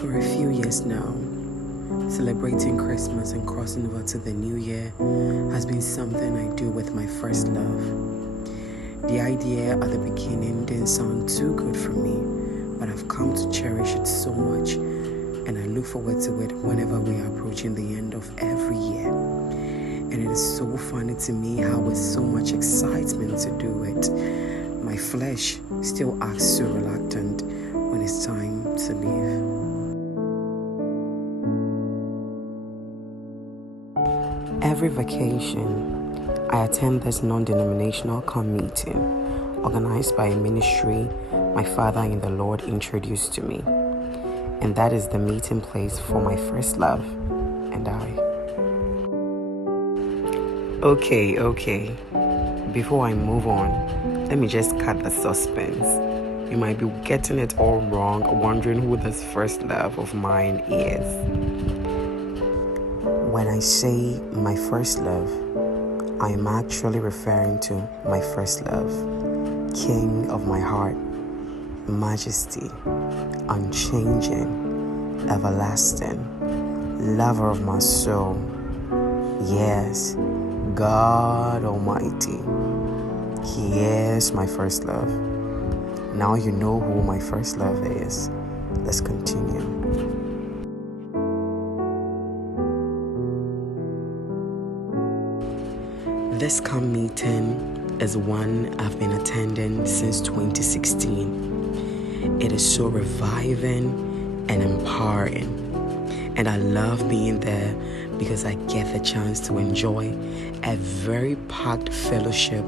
For a few years now, celebrating Christmas and crossing over to the new year has been something I do with my first love. The idea at the beginning didn't sound too good for me, but I've come to cherish it so much, and I look forward to it whenever we are approaching the end of every year. And it is so funny to me how with so much excitement to do it, my flesh still acts so reluctant when it's time to leave. Every vacation, I attend this non-denominational camp meeting organized by a ministry my father in the Lord introduced to me. And that is the meeting place for my first love and I. Okay. Before I move on, let me just cut the suspense. You might be getting it all wrong, wondering who this first love of mine is. When I say my first love, I am actually referring to my first love, King of my heart, Majesty, unchanging, everlasting, lover of my soul. Yes, God Almighty. He is my first love. Now you know who my first love is. Let's continue. This camp meeting is one I've been attending since 2016. It is so reviving and empowering. And I love being there because I get the chance to enjoy a very packed fellowship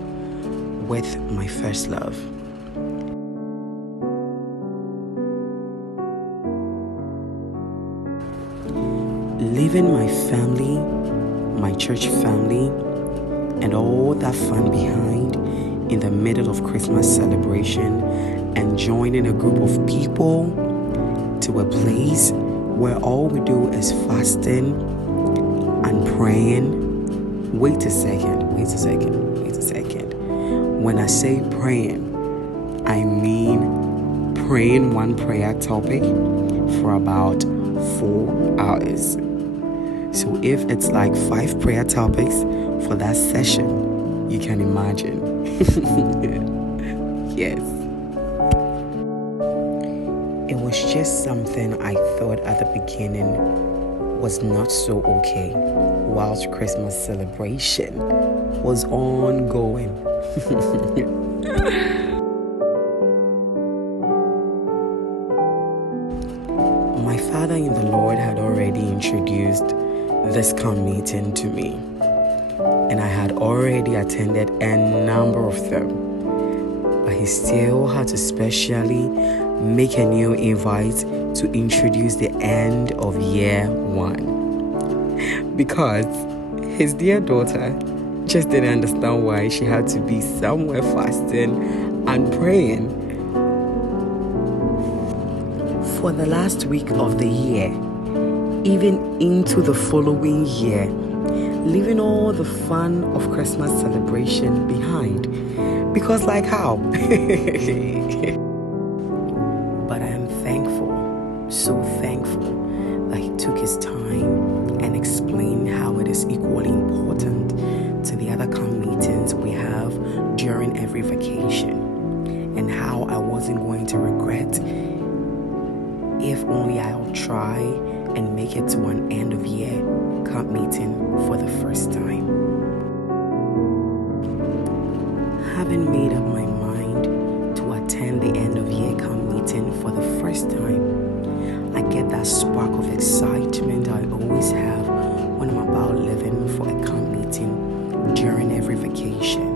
with my first love. Leaving my family, my church family, and all that fun behind in the middle of Christmas celebration and joining a group of people to a place where all we do is fasting and praying. Wait a second. When I say praying, I mean praying one prayer topic for about 4 hours. So if it's like 5 prayer topics for that session, you can imagine. Yes. It was just something I thought at the beginning was not so okay whilst Christmas celebration was ongoing. My father in the Lord had already introduced this camp meeting to me, and I had already attended a number of them, but he still had to specially make a new invite to introduce the end of year 1 because his dear daughter just didn't understand why she had to be somewhere fasting and praying. For the last week of the year, even into the following year, leaving all the fun of Christmas celebration behind. Because like how? But I am thankful, so thankful that he took his time and explained how it is equally important to the other camp meetings we have during every vacation, and how I wasn't going to regret if only I'll try and make it to an end of year camp meeting for the first time. Having made up my mind to attend the end of year camp meeting for the first time, I get that spark of excitement I always have when I'm about leaving for a camp meeting during every vacation.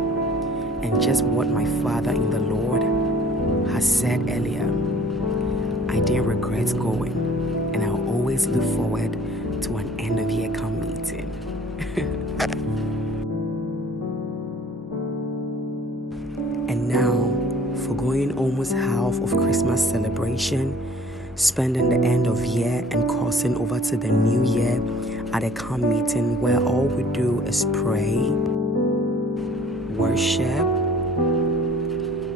And just what my father in the Lord has said earlier, I didn't regret going, and I'll always look forward to an end of year camp meeting. And now, forgoing almost half of Christmas celebration, spending the end of year and crossing over to the new year at a camp meeting where all we do is pray, worship,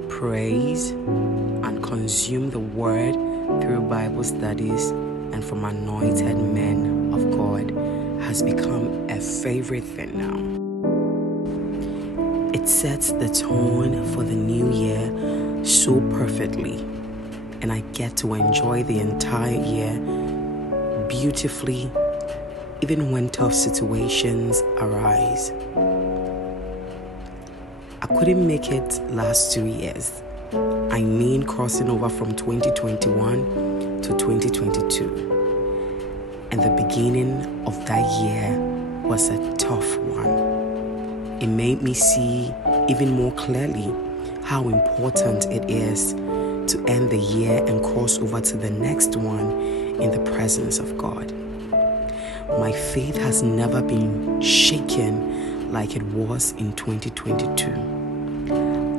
praise, and consume the word through Bible studies and and from anointed men of God has become a favorite thing now. It sets the tone for the new year so perfectly, and I get to enjoy the entire year beautifully, even when tough situations arise. I couldn't make it last 2 years. I mean, crossing over from 2021 to 2022. And the beginning of that year was a tough one. It made me see even more clearly how important it is to end the year and cross over to the next one in the presence of God. My faith has never been shaken like it was in 2022.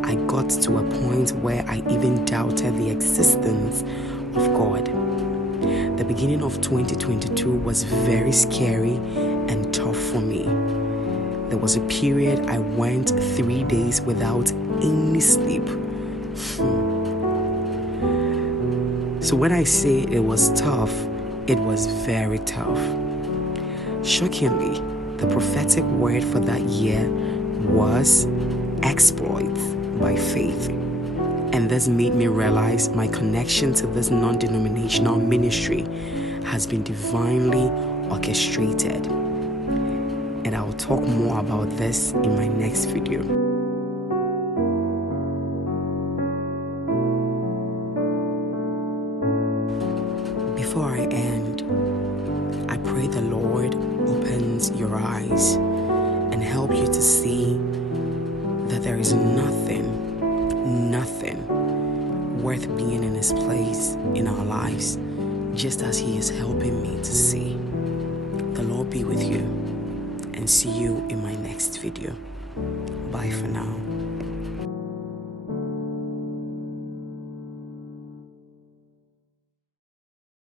I got to a point where I even doubted the existence of God. The beginning of 2022 was very scary and tough for me. There was a period I went 3 days without any sleep. So when I say it was tough, it was very tough. Shockingly, the prophetic word for that year was exploits by faith. And this made me realize my connection to this non-denominational ministry has been divinely orchestrated. And I'll talk more about this in my next video. Before I end, I pray the Lord opens your eyes and help you to see that there is nothing worth being in His place in our lives, just as He is helping me to see. The Lord be with you, and see you in my next video. Bye for now.